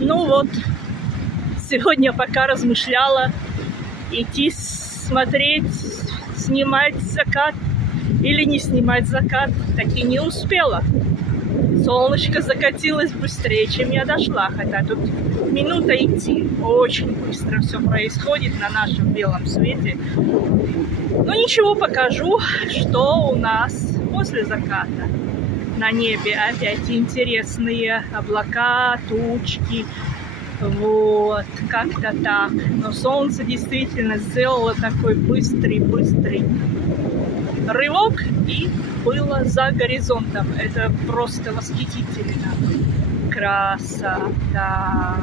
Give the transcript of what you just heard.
Ну вот, сегодня пока размышляла, идти смотреть, снимать закат или не снимать закат, так и не успела. Солнышко закатилось быстрее, чем я дошла, хотя тут минута идти. Очень быстро все происходит на нашем белом свете. Но ничего, покажу, что у нас после заката. На небе опять интересные облака, тучки. Вот, как-то так. Но солнце действительно сделало такой быстрый рывок и было за горизонтом. Это просто восхитительно. Красота.